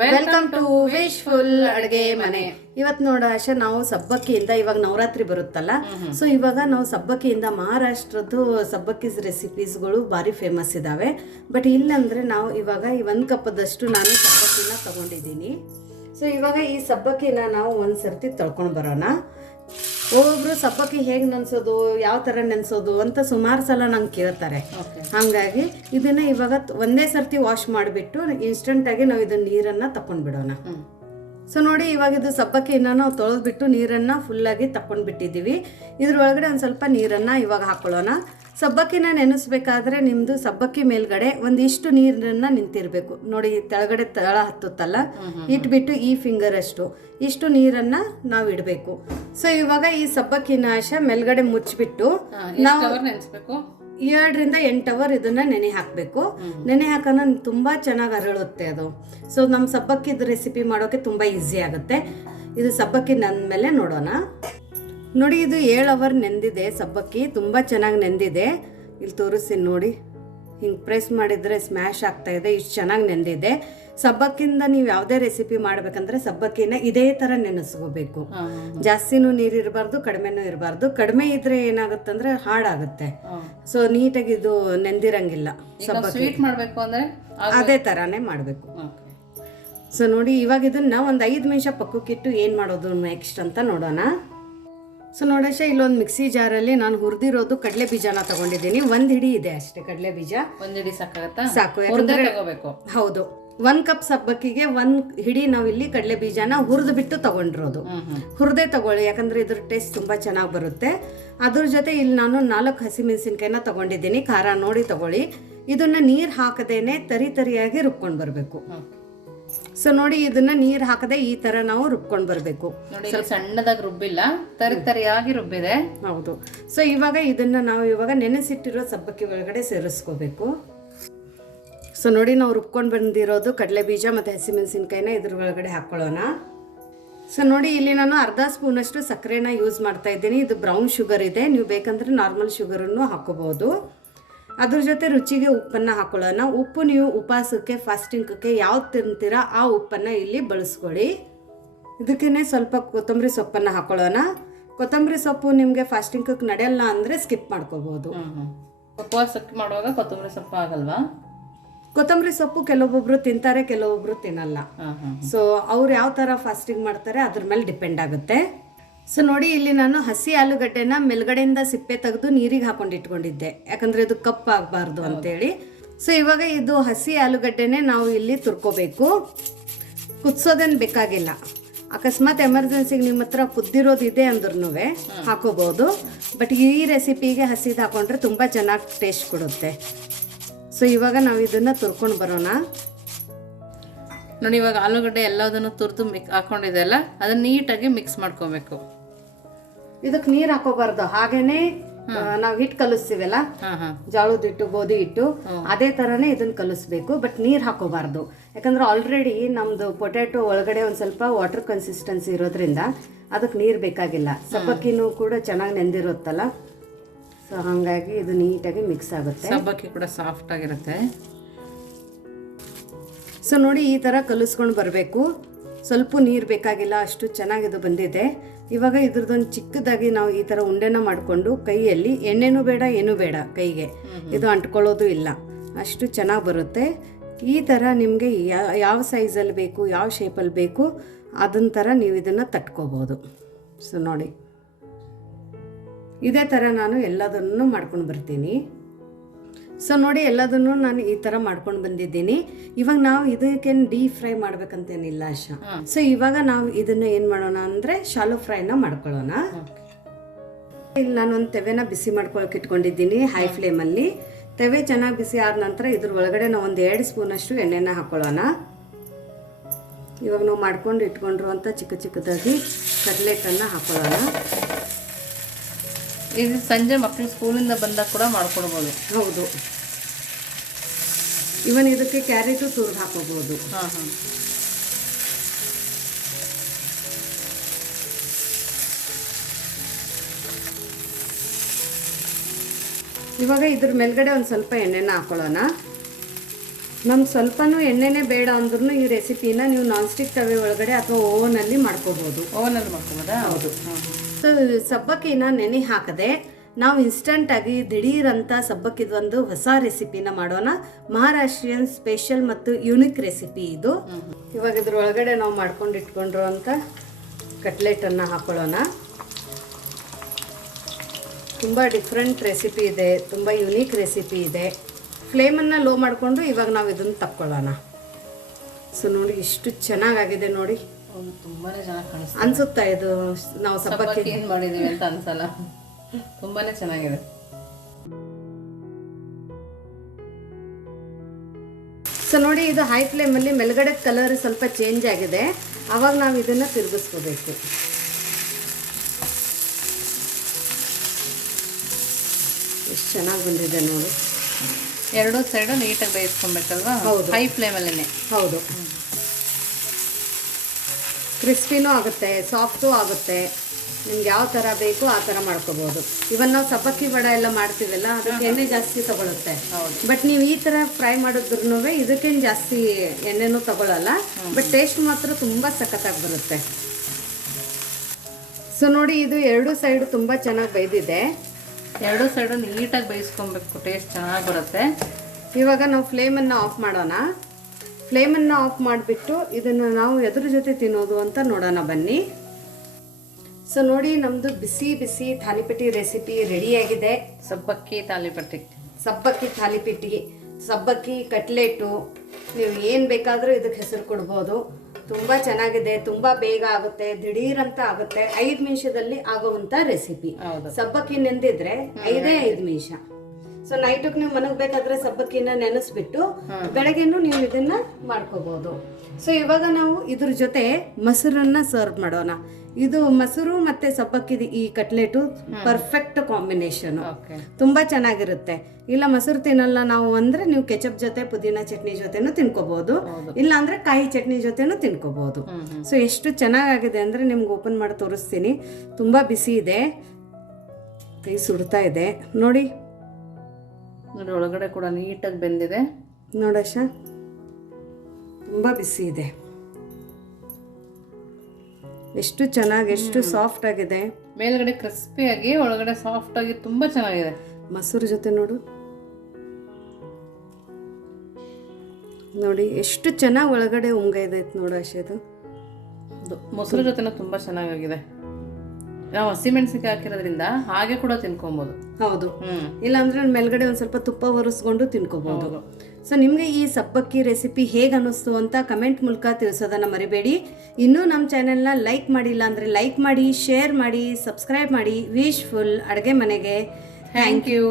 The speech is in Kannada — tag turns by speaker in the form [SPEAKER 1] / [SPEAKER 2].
[SPEAKER 1] ವೆಲ್ಕಮ್ ಟು ವಿಶ್ಫುಲ್ ಅಡುಗೆ ಮನೆ. ಇವತ್ ನೋಡ ಆಶಾ ನಾವು ಸಬ್ಬಕ್ಕಿಯಿಂದ ಇವಾಗ ನವರಾತ್ರಿ ಬರುತ್ತಲ್ಲ? ಸೊ ಇವಾಗ ನಾವು ಸಬ್ಬಕ್ಕಿಯಿಂದ ಮಹಾರಾಷ್ಟ್ರದ್ದು ಸಬ್ಬಕ್ಕಿ ರೆಸಿಪೀಸ್ಗಳು ಭಾರಿ ಫೇಮಸ್ ಇದಾವೆ. ಬಟ್ ಇಲ್ಲಂದ್ರೆ ನಾವು ಇವಾಗ ಈ ಒಂದು ಕಪ್ಪದಷ್ಟು ನಾನು ಸಬ್ಬಕ್ಕಿನ ತಗೊಂಡಿದ್ದೀನಿ. ಸೊ ಇವಾಗ ಈ ಸಬ್ಬಕ್ಕಿನ ನಾವು ಒಂದು ಸರ್ತಿ ತೊಳ್ಕೊಂಡು ಬರೋಣ. ಒಬ್ಬೊಬ್ರು ಸಬ್ಬಕ್ಕಿ ಹೇಗೆ ನೆನ್ಸೋದು ಯಾವ ಥರ ನೆನ್ಸೋದು ಅಂತ ಸುಮಾರು ಸಲ ನಂಗೆ ಕೇಳ್ತಾರೆ. ಹಾಗಾಗಿ ಇದನ್ನ ಇವಾಗ ಒಂದೇ ಸರ್ತಿ ವಾಶ್ ಮಾಡಿಬಿಟ್ಟು ಇನ್ಸ್ಟೆಂಟಾಗಿ ನಾವು ಇದನ್ನು ನೀರನ್ನು ತಕೊಂಡ್ಬಿಡೋಣ ಸೊ ನೋಡಿ ಇವಾಗ ಇದು ಸಬ್ಬಕ್ಕಿನ ನಾವು ತೊಳೆದ್ಬಿಟ್ಟು ನೀರನ್ನು ಫುಲ್ಲಾಗಿ ತಕೊಂಡ್ಬಿಟ್ಟಿದ್ದೀವಿ ಇದ್ರೊಳಗಡೆ ಒಂದು ಸ್ವಲ್ಪ ನೀರನ್ನು ಇವಾಗ ಹಾಕೊಳ್ಳೋಣ. ಸಬ್ಬಕ್ಕಿನ ನೆನೆಸ್ಬೇಕಾದ್ರೆ ನಿಮ್ಮದು ಸಬ್ಬಕ್ಕಿ ಮೇಲ್ಗಡೆ ಒಂದಿಷ್ಟು ನೀರನ್ನು ನಿಂತಿರಬೇಕು. ನೋಡಿ ತೆಳಗಡೆ ತಳ ಹತ್ತುತ್ತಲ್ಲ? ಇಟ್ಬಿಟ್ಟು ಈ ಫಿಂಗರ್ ಅಷ್ಟು. ಇಷ್ಟು ನೀರನ್ನು ನಾವು ಇಡಬೇಕು. ಸೊ ಇವಾಗ ಈ ಸಬ್ಬಕ್ಕಿನ ಆಶ ಮೇಲ್ಗಡೆ ಮುಚ್ಚಿಬಿಟ್ಟು ನಾವು ಎರಡರಿಂದ ಎಂಟು ಅವರ್ ಇದನ್ನ ನೆನೆ ಹಾಕಬೇಕು. ನೆನೆ ಹಾಕೋಣ ತುಂಬಾ ಚೆನ್ನಾಗಿ ಅರಳುತ್ತೆ ಅದು. ಸೊ ನಮ್ಮ ಸಬ್ಬಕ್ಕಿದ ರೆಸಿಪಿ ಮಾಡೋಕೆ ತುಂಬಾ ಈಸಿ ಆಗುತ್ತೆ. ಇದು ಸಬ್ಬಕ್ಕಿ ಮೇಲೆ ನೋಡೋಣ. ನೋಡಿ ಇದು ಏಳು ಅವರ್ ನೆಂದಿದೆ ಸಬ್ಬಕ್ಕಿ. ತುಂಬ ಚೆನ್ನಾಗಿ ನೆಂದಿದೆ. ಇಲ್ಲಿ ತೋರಿಸ್ತೀನಿ ನೋಡಿ. ಹಿಂಗೆ ಪ್ರೆಸ್ ಮಾಡಿದರೆ ಸ್ಮ್ಯಾಶ್ ಆಗ್ತಾ ಇದೆ. ಇಷ್ಟು ಚೆನ್ನಾಗಿ ನೆಂದಿದೆ. ಸಬ್ಬಕ್ಕಿಂದ ನೀವು ಯಾವುದೇ ರೆಸಿಪಿ ಮಾಡ್ಬೇಕಂದ್ರೆ ಸಬ್ಬಕ್ಕಿನ ಇದೇ ಥರ ನೆನೆಸ್ಕೋಬೇಕು. ಜಾಸ್ತಿನೂ ನೀರು ಇರಬಾರ್ದು ಕಡಿಮೆನೂ ಇರಬಾರ್ದು. ಕಡಿಮೆ ಇದ್ರೆ ಏನಾಗುತ್ತಂದ್ರೆ ಹಾಡಾಗುತ್ತೆ ಸೊ ನೀಟಾಗಿ ಇದು ನೆಂದಿರಂಗಿಲ್ಲ ಸಬ್ಬಕ್ಕಿ.
[SPEAKER 2] ಸ್ವೀಟ್ ಮಾಡಬೇಕು ಅಂದ್ರೆ
[SPEAKER 1] ಅದೇ ಥರನೇ ಮಾಡಬೇಕು. ಸೊ ನೋಡಿ ಇವಾಗ ಇದನ್ನ ಒಂದು ಐದು ನಿಮಿಷ ಪಕ್ಕಕ್ಕಿಟ್ಟು ಏನು ಮಾಡೋದು ನೆಕ್ಸ್ಟ್ ಅಂತ ನೋಡೋಣ. ಸೊ ನೋಡೋಶ ಇಲ್ಲೊಂದು ಮಿಕ್ಸಿ ಜಾರಲ್ಲಿ ನಾನು ಹುರಿದಿರೋದು ಕಡಲೆ ಬೀಜನ ತಗೊಂಡಿದ್ದೀನಿ. ಒಂದ್ ಹಿಡಿ ಇದೆ ಅಷ್ಟೇ ಕಡಲೆ ಬೀಜ.
[SPEAKER 2] ಒಂದ್ ಹಿಡಿ ಸಾಕಾಗತ್ತಾ?
[SPEAKER 1] ಸಾಕು
[SPEAKER 2] ಹುರ್ದೇ
[SPEAKER 1] ಯಾಕಂದ್ರೆ
[SPEAKER 2] ತಗೋಬೇಕು.
[SPEAKER 1] ಹೌದು. ಒಂದ್ ಕಪ್ ಸಬ್ಬಕ್ಕಿಗೆ ಒಂದ್ ಹಿಡಿ ನಾವು ಇಲ್ಲಿ ಕಡಲೆ ಬೀಜನ ಹುರಿದು ಬಿಟ್ಟು ತಗೊಂಡಿರೋದು. ಹುರಿದೇ ತಗೊಳ್ಳಿ ಯಾಕಂದ್ರೆ ಇದ್ರ ಟೇಸ್ಟ್ ತುಂಬಾ ಚೆನ್ನಾಗಿ ಬರುತ್ತೆ. ಅದ್ರ ಜೊತೆ ಇಲ್ಲಿ ನಾನು ನಾಲ್ಕು ಹಸಿಮೆಣಸಿನ್ಕಾಯಿನ ತಗೊಂಡಿದ್ದೀನಿ. ಖಾರ ನೋಡಿ ತಗೊಳ್ಳಿ. ಇದನ್ನ ನೀರ್ ಹಾಕದೇನೆ ತರಿ ತರಿಯಾಗಿ ರುಬ್ಕೊಂಡು ಬರಬೇಕು. ಸೊ ನೋಡಿ ಇದನ್ನ ನೀರ್ ಹಾಕದೆ ಈ ತರ ನಾವು ರುಬ್ಕೊಂಡು ಬರಬೇಕು.
[SPEAKER 2] ಇಲ್ಲಿ ಸಣ್ಣದಾಗಿ ರುಬ್ಬಿಲ್ಲ ತರಿ ತರಿಯಾಗಿ ರುಬ್ಬಿದೆ.
[SPEAKER 1] ಹೌದು. ಸೊ ಇವಾಗ ಇದನ್ನ ನಾವು ಇವಾಗ ನೆನೆಸಿಟ್ಟಿರೋ ಸಬ್ಬಕ್ಕಿ ಒಳಗಡೆ ಸೇರಿಸ್ಕೋಬೇಕು. ಸೊ ನೋಡಿ ನಾವು ರುಬ್ಕೊಂಡ್ ಬಂದಿರೋದು ಕಡಲೆ ಬೀಜ ಮತ್ತು ಹಸಿಮೆಣಸಿನ್ಕಾಯಿನ ಇದ್ರ ಒಳಗಡೆ ಹಾಕ್ಕೊಳ್ಳೋಣ ಸೊ ನೋಡಿ ಇಲ್ಲಿ ನಾನು ಅರ್ಧ ಸ್ಪೂನಷ್ಟು ಸಕ್ಕರೆನ ಯೂಸ್ ಮಾಡ್ತಾ ಇದ್ದೀನಿ. ಇದು ಬ್ರೌನ್ ಶುಗರ್ ಇದೆ. ನೀವು ಬೇಕಂದ್ರೆ ನಾರ್ಮಲ್ ಶುಗರನ್ನು ಹಾಕೋಬಹುದು. ಅದ್ರ ಜೊತೆ ರುಚಿಗೆ ಉಪ್ಪನ್ನು ಹಾಕೊಳ್ಳೋಣ. ಉಪ್ಪು ನೀವು ಉಪವಾಸಕ್ಕೆ ಫಾಸ್ಟಿಂಗಕ್ಕೆ ಯಾವ್ದು ತಿಂತೀರಾ ಆ ಉಪ್ಪನ್ನು ಇಲ್ಲಿ ಬಳಸ್ಕೊಳ್ಳಿ. ಇದಕ್ಕೇ ಸ್ವಲ್ಪ ಕೊತ್ತಂಬರಿ ಸೊಪ್ಪನ್ನು ಹಾಕೊಳ್ಳೋಣ. ಕೊತ್ತಂಬರಿ ಸೊಪ್ಪು ನಿಮಗೆ ಫಾಸ್ಟಿಂಗಕ್ಕೆ ನಡೆಯಲ್ಲ ಅಂದರೆ ಸ್ಕಿಪ್ ಮಾಡ್ಕೋಬಹುದು
[SPEAKER 2] ಉಪವಾಸಕ್ಕೆ ಮಾಡುವಾಗ ಕೊತ್ತಂಬರಿ ಸೊಪ್ಪು ಆಗಲ್ವಾ?
[SPEAKER 1] ಕೊತ್ತಂಬರಿ ಸೊಪ್ಪು ಕೆಲವೊಬ್ಬರು ತಿಂತಾರೆ ಕೆಲವೊಬ್ಬರು ತಿನ್ನಲ್ಲ. ಸೊ ಅವ್ರು ಯಾವ ಥರ ಫಾಸ್ಟಿಂಗ್ ಮಾಡ್ತಾರೆ ಅದ್ರ ಮೇಲೆ ಡಿಪೆಂಡ್ ಆಗುತ್ತೆ. ಸೊ ನೋಡಿ, ಇಲ್ಲಿ ನಾನು ಹಸಿ ಆಲೂಗಡ್ಡೆನ ಮೇಲ್ಗಡೆಯಿಂದ ಸಿಪ್ಪೆ ತೆಗೆದು ನೀರಿಗೆ ಹಾಕೊಂಡು ಇಟ್ಕೊಂಡಿದ್ದೆ. ಯಾಕಂದ್ರೆ ಇದು ಕಪ್ ಆಗಬಾರ್ದು ಅಂತೇಳಿ. ಸೊ ಇವಾಗ ಇದು ಹಸಿ ಆಲೂಗಡ್ಡೆನೇ ನಾವು ಇಲ್ಲಿ ತುರ್ಕೋಬೇಕು. ಕುದಿಸೋದೇನು ಬೇಕಾಗಿಲ್ಲ. ಅಕಸ್ಮಾತ್ ಎಮರ್ಜೆನ್ಸಿಗೆ ನಿಮ್ಮ ಹತ್ರ ಕುದ್ದಿರೋದು ಇದೆ ಅಂದ್ರೂ ಹಾಕೋಬಹುದು ಬಟ್ ಈ ರೆಸಿಪಿಗೆ ಹಸಿದು ಹಾಕೊಂಡ್ರೆ ತುಂಬ ಚೆನ್ನಾಗಿ ಟೇಸ್ಟ್ ಕೊಡುತ್ತೆ. ಸೊ ಇವಾಗ ನಾವು ಇದನ್ನ ತುರ್ಕೊಂಡು ಬರೋಣ.
[SPEAKER 2] ನೋಡಿ, ಇವಾಗ ಆಲೂಗಡ್ಡೆ ಎಲ್ಲದನ್ನು ತುರ್ದು ಮಿಕ್ ಹಾಕೊಂಡಿದೆಲ್ಲ ಅದನ್ನ ನೀಟಾಗಿ ಮಿಕ್ಸ್ ಮಾಡ್ಕೋಬೇಕು.
[SPEAKER 1] ಇದಕ್ಕೆ ನೀರ್ ಹಾಕೋಬಾರ್ದು. ಹಾಗೇನೆ ನಾವು ಹಿಟ್ ಕಲಿಸ್ತೀವಲ್ಲ? ಜೋಳದ ಹಿಟ್ಟು ಗೋಧಿ ಹಿಟ್ಟು ಅದೇ ತರನೇ ಇದನ್ನ ಕಲಿಸ್ಬೇಕು. ಬಟ್ ನೀರ್ ಹಾಕೋಬಾರ್ದು. ಯಾಕಂದ್ರೆ ಆಲ್ರೆಡಿ ನಮ್ದು ಪೊಟ್ಯಾಟೊ ಒಳಗಡೆ ಒಂದ್ ಸ್ವಲ್ಪ ವಾಟರ್ ಕನ್ಸಿಸ್ಟೆನ್ಸಿ ಇರೋದ್ರಿಂದ ಅದಕ್ಕೆ ನೀರ್ ಬೇಕಾಗಿಲ್ಲ. ಸಬ್ಬಕ್ಕಿನೂ ಕೂಡ ಚೆನ್ನಾಗಿ ನೆಂದಿರುತ್ತಲ್ಲ? ಸೊ ಹಂಗಾಗಿ ಇದು ನೀಟಾಗಿ ಮಿಕ್ಸ್ ಆಗುತ್ತೆ.
[SPEAKER 2] ಸಬ್ಬಕ್ಕಿ ಕೂಡ ಸಾಫ್ಟ್ ಆಗಿರುತ್ತೆ.
[SPEAKER 1] ಸೊ ನೋಡಿ ಈ ಥರ ಕಲಿಸ್ಕೊಂಡು ಬರಬೇಕು. ಸ್ವಲ್ಪ ನೀರು ಬೇಕಾಗಿಲ್ಲ ಅಷ್ಟು ಚೆನ್ನಾಗಿ ಇದು ಬಂದಿದೆ. ಇವಾಗ ಇದ್ರದ್ದೊಂದು ಚಿಕ್ಕದಾಗಿ ನಾವು ಈ ಥರ ಉಂಡೆನ ಮಾಡಿಕೊಂಡು ಕೈಯಲ್ಲಿ ಎಣ್ಣೆನೂ ಬೇಡ ಏನೂ ಬೇಡ ಕೈಗೆ. ಇದು ಅಂಟ್ಕೊಳ್ಳೋದು ಇಲ್ಲ. ಅಷ್ಟು ಚೆನ್ನಾಗಿ ಬರುತ್ತೆ. ಈ ಥರ ನಿಮಗೆ ಯಾವ ಸೈಜಲ್ಲಿ ಬೇಕು ಯಾವ ಶೇಪಲ್ಲಿ ಬೇಕು ಅದನ್ನ ಥರ ನೀವು ಇದನ್ನು ತಟ್ಕೋಬೋದು. ಸೊ ನೋಡಿ. ಇದೇ ಥರ ನಾನು ಎಲ್ಲದನ್ನು ಮಾಡ್ಕೊಂಡು ಬರ್ತೀನಿ. ಸೊ ನೋಡಿ ಎಲ್ಲದನ್ನು ನಾನು ಈ ಥರ ಮಾಡ್ಕೊಂಡು ಬಂದಿದ್ದೀನಿ. ಇವಾಗ ನಾವು ಇದಕ್ಕೆ ಡೀಪ್ ಫ್ರೈ ಮಾಡ್ಬೇಕಂತೇನಿಲ್ಲ ಶಾ ಸೊ ಇವಾಗ ನಾವು ಇದನ್ನ ಏನು ಮಾಡೋಣ ಅಂದರೆ ಶಾಲೋ ಫ್ರೈನ ಮಾಡ್ಕೊಳ್ಳೋಣ. ಇಲ್ಲಿ ನಾನು ಒಂದು ತೆವೆನ ಬಿಸಿ ಮಾಡ್ಕೊಳಕ್ಕೆ ಇಟ್ಕೊಂಡಿದ್ದೀನಿ ಹೈ. ಫ್ಲೇಮಲ್ಲಿ ತೆವೆ ಚೆನ್ನಾಗಿ ಬಿಸಿ ಆದ ನಂತರ ಇದ್ರ ಒಳಗಡೆ ನಾವು ಒಂದು ಎರಡು ಸ್ಪೂನಷ್ಟು ಎಣ್ಣೆನ ಹಾಕೊಳ್ಳೋಣ. ಇವಾಗ ನಾವು ಮಾಡ್ಕೊಂಡು ಇಟ್ಕೊಂಡಿರುವಂಥ ಚಿಕ್ಕ ಚಿಕ್ಕದಾಗಿ ಕಡಲೆಕನ್ನ ಹಾಕೊಳ್ಳೋಣ.
[SPEAKER 2] ಇದು ಸಂಜೆ ಮಕ್ಕಳು ಸ್ಕೂಲಿಂದ ಬಂದಾಗ ಕೂಡ ಮಾಡ್ಕೊಡ್ಬೋದು.
[SPEAKER 1] ಹೌದು. ಇವನ್ ಇದಕ್ಕೆ ಕ್ಯಾರೆಟು ತುರ್ದು ಹಾಕೋಬಹುದು
[SPEAKER 2] ಹಾ ಹಾ.
[SPEAKER 1] ಇವಾಗ ಇದ್ರ ಮೇಲ್ಗಡೆ ಒಂದು ಸ್ವಲ್ಪ ಎಣ್ಣೆನ ಹಾಕೊಳ್ಳೋಣ. ನಮ್ಗೆ ಸ್ವಲ್ಪನೂ ಎಣ್ಣೆನೇ ಬೇಡ ಅಂದ್ರೂ ಈ ರೆಸಿಪಿನ ನೀವು ನಾನ್ ಸ್ಟಿಕ್ ತವೆ ಒಳಗಡೆ ಅಥವಾ ಓವನಲ್ಲಿ ಮಾಡ್ಕೋಬೋದು.
[SPEAKER 2] ಓವನಲ್ಲಿ ಮಾಡ್ಕೊಬೋದಾ? ಹೌದು.
[SPEAKER 1] ಸೊ, ಸಬ್ಬಕ್ಕಿನ ನೆನೆ ಹಾಕದೆ ನಾವು ಇನ್ಸ್ಟಂಟಾಗಿ ಆಗಿ ಸಬ್ಬಕ್ಕಿದೊಂದು ಹೊಸ ರೆಸಿಪಿನ ಮಾಡೋಣ. ಮಹಾರಾಷ್ಟ್ರೀಯನ್ ಸ್ಪೆಷಲ್ ಮತ್ತು ಯುನಿಕ್ ರೆಸಿಪಿ ಇದು. ಇವಾಗ ಇದ್ರ ಒಳಗಡೆ ನಾವು ಮಾಡ್ಕೊಂಡು ಇಟ್ಕೊಂಡಿರುವಂಥ ಕಟ್ಲೆಟನ್ನು ಹಾಕೊಳ್ಳೋಣ. ತುಂಬ ಡಿಫ್ರೆಂಟ್ ರೆಸಿಪಿ ಇದೆ, ತುಂಬ ಯುನೀಕ್ ರೆಸಿಪಿ ಇದೆ. ಫ್ಲೇಮನ್ನು ಲೋ ಮಾಡಿಕೊಂಡು ಇವಾಗ ನಾವು ಇದನ್ನು ತಕ್ಕೊಳ್ಳೋಣ. ಸೊ, ನೋಡಿ, ಇಷ್ಟು ಚೆನ್ನಾಗಾಗಿದೆ ನೋಡಿ.
[SPEAKER 2] ತುಂಬಾನೇ ಚೆನ್ನಾಗಿ
[SPEAKER 1] ಅನ್ಸುತ್ತಾ ಇದು ನಾವು ಸಬ್ಬಕ್ಕಿ
[SPEAKER 2] ಏನು ಏನ್ ಮಾಡಿದೀವಿ ಅಂತ ಅನ್ಸಲ್ಲ. ತುಂಬಾನೇ ಚೆನ್ನಾಗಿದೆ.
[SPEAKER 1] ಸೊ ನೋಡಿ ಇದು ಹೈ ಫ್ಲೇಮಲ್ಲಿ ಮೇಲ್ಗಡೆ ಕಲರ್ ಸ್ವಲ್ಪ ಚೇಂಜ್ ಆಗಿದೆ. ಅವಾಗ ನಾವು ಇದನ್ನು ತಿರುಗಿಸ್ಕೋಬೇಕು. ಎಷ್ಟು ಚೆನ್ನಾಗಿ ಬಂದಿದೆ ನೋಡಿ.
[SPEAKER 2] ಎರಡು ಸೈಡ್ ನೀಟಾಗಿ ಬೇಯಿಸ್ಕೊಬೇಕಲ್ವಾ?
[SPEAKER 1] ಹೌದು.
[SPEAKER 2] ಹೈ ಫ್ಲೇಮಲ್ಲೇ
[SPEAKER 1] ಹೌದು. ಕ್ರಿಸ್ಪಿನೂ ಆಗುತ್ತೆ ಸಾಫ್ಟು ಆಗುತ್ತೆ. ನಿಮ್ಗೆ ಯಾವ ಥರ ಬೇಕು ಆ ಥರ ಮಾಡ್ಕೋಬೋದು. ಇವನ್ ನಾವು ಸಬ್ಬಕ್ಕಿ ವಡ ಎಲ್ಲ ಮಾಡ್ತೀವಲ್ಲ ಅದಕ್ಕೆ ಎಣ್ಣೆ ಜಾಸ್ತಿ ತಗೊಳುತ್ತೆ. ಬಟ್ ನೀವು ಈ ಥರ ಫ್ರೈ ಮಾಡಿದ್ರು ಇದಕ್ಕೇನು ಜಾಸ್ತಿ ಎಣ್ಣೆನೂ ತಗೊಳ್ಳಲ್ಲ ಬಟ್ ಟೇಸ್ಟ್ ಮಾತ್ರ ತುಂಬ ಸಖತ್ತಾಗಿ ಬರುತ್ತೆ. ಸೊ ನೋಡಿ ಇದು ಎರಡು ಸೈಡು ತುಂಬ ಚೆನ್ನಾಗಿ ಬೈದಿದೆ
[SPEAKER 2] ಎರಡು ಸೈಡು ನೀಟಾಗಿ ಬೇಯಿಸ್ಕೊಬೇಕು ಟೇಸ್ಟ್ ಚೆನ್ನಾಗಿ ಬರುತ್ತೆ.
[SPEAKER 1] ಇವಾಗ ನಾವು ಫ್ಲೇಮನ್ನು ಆಫ್ ಮಾಡೋಣ. ಫ್ಲೇಮನ್ನು ಆಫ್ ಮಾಡಿಬಿಟ್ಟು ಇದನ್ನು ನಾವು ಎದ್ರ ಜೊತೆ ತಿನ್ನೋದು ಅಂತ ನೋಡೋಣ ಬನ್ನಿ. ಸೊ ನೋಡಿ ನಮ್ಮದು ಬಿಸಿ ಬಿಸಿ ಥಾಲಿಪಟ್ಟಿ ರೆಸಿಪಿ ರೆಡಿಯಾಗಿದೆ
[SPEAKER 2] ಸಬ್ಬಕ್ಕಿ ತಾಲಿಪಟ್ಟಿ
[SPEAKER 1] ಸಬ್ಬಕ್ಕಿ ಥಾಲಿಪಿಟ್ಟಿ ಸಬ್ಬಕ್ಕಿ ಕಟ್ಲೆಟು ನೀವು ಏನು ಬೇಕಾದರೂ ಇದಕ್ಕೆ ಹೆಸರು ಕೊಡ್ಬೋದು. ತುಂಬ ಚೆನ್ನಾಗಿದೆ ತುಂಬ ಬೇಗ ಆಗುತ್ತೆ ದಿಢೀರಂತ ಆಗುತ್ತೆ. ಐದು ನಿಮಿಷದಲ್ಲಿ ಆಗುವಂಥ ರೆಸಿಪಿ ಸಬ್ಬಕ್ಕಿ ನೆಂದಿದ್ರೆ ಐದೇ ಐದು ನಿಮಿಷ. ಸೊ ನೈಟ್ ನೀವು ಮನಗಬೇಕಾದ್ರೆ ಸಬ್ಬಕ್ಕಿನ ನೆನೆಸ್ಬಿಟ್ಟು ಬೆಳಗ್ಗೆನೂ ನೀವು ಇದನ್ನ ಮಾಡ್ಕೋಬಹುದು ಸೊ ಇವಾಗ ನಾವು ಇದ್ರ ಜೊತೆ ಮೊಸರನ್ನ ಸರ್ವ್ ಮಾಡೋಣ. ಇದು ಮೊಸರು ಮತ್ತೆ ಸಬ್ಬಕ್ಕಿ ಈ ಕಟ್ಲೆಟು ಪರ್ಫೆಕ್ಟ್ ಕಾಂಬಿನೇಷನ್ ತುಂಬಾ ಚೆನ್ನಾಗಿರುತ್ತೆ. ಇಲ್ಲ ಮೊಸರು ತಿನ್ನಲ್ಲ ನಾವು ಅಂದ್ರೆ ನೀವು ಕೆಚಪ್ ಜೊತೆ ಪುದೀನ ಚಟ್ನಿ ಜೊತೆನೂ ತಿನ್ಕೋಬಹುದು ಇಲ್ಲ ಅಂದ್ರೆ ಕಾಯಿ ಚಟ್ನಿ ಜೊತೆನೂ ತಿನ್ಕೋಬಹುದು ಸೊ ಎಷ್ಟು ಚೆನ್ನಾಗಾಗಿದೆ ಅಂದ್ರೆ ನಿಮ್ಗೆ ಓಪನ್ ಮಾಡಿ ತೋರಿಸ್ತೀನಿ. ತುಂಬಾ ಬಿಸಿ ಇದೆ. ಕೈ ಸುಡ್ತಾ ಇದೆ. ನೋಡಿ.
[SPEAKER 2] ನೋಡಿ ಒಳಗಡೆ ಕೂಡ ನೀಟಾಗಿ ಬೆಂದಿದೆ.
[SPEAKER 1] ನೋಡಶ ತುಂಬ ಬಿಸಿ ಇದೆ. ಎಷ್ಟು ಚೆನ್ನಾಗಿ ಎಷ್ಟು ಸಾಫ್ಟ್ ಆಗಿದೆ.
[SPEAKER 2] ಮೇಲ್ಗಡೆ ಕ್ರಿಸ್ಪಿಯಾಗಿ ಒಳಗಡೆ ಸಾಫ್ಟ್ ಆಗಿ ತುಂಬಾ ಚೆನ್ನಾಗಿದೆ.
[SPEAKER 1] ಮೊಸರು ಜೊತೆ ನೋಡು. ನೋಡಿ ಎಷ್ಟು ಚೆನ್ನಾಗಿ ಒಳಗಡೆ ಉಂಗೈದೆ ನೋಡು ಆಶೆ
[SPEAKER 2] ಅದು ಮೊಸರು ಜೊತೆನೂ ತುಂಬಾ ಚೆನ್ನಾಗಿದೆ ನಾವು ಹಸಿಮೆಣಸಿಗೆ ಹಾಕಿರೋದ್ರಿಂದ ಹಾಗೆ ಕೂಡ ತಿನ್ಕೊಬೋದು.
[SPEAKER 1] ಹೌದು.
[SPEAKER 2] ಇಲ್ಲ
[SPEAKER 1] ಇಲ್ಲಾಂದ್ರೆ ಮೇಲ್ಗಡೆ ಒಂದು ಸ್ವಲ್ಪ ತುಪ್ಪ ಒರೆಸ್ಕೊಂಡು ತಿನ್ಕೋಬಹುದು ಸೊ ನಿಮಗೆ ಈ ಸಬ್ಬಕ್ಕಿ ರೆಸಿಪಿ ಹೇಗೆ ಅನ್ನಿಸ್ತು ಅಂತ ಕಮೆಂಟ್ ಮೂಲಕ ತಿಳಿಸೋದನ್ನ ಮರಿಬೇಡಿ. ಇನ್ನೂ ನಮ್ಮ ಚಾನೆಲ್ನ ಲೈಕ್ ಮಾಡಿಲ್ಲ ಅಂದರೆ ಲೈಕ್ ಮಾಡಿ ಶೇರ್ ಮಾಡಿ ಸಬ್ಸ್ಕ್ರೈಬ್ ಮಾಡಿ. ವಿಶ್ ಫುಲ್ ಅಡುಗೆ ಮನೆಗೆ. Thank you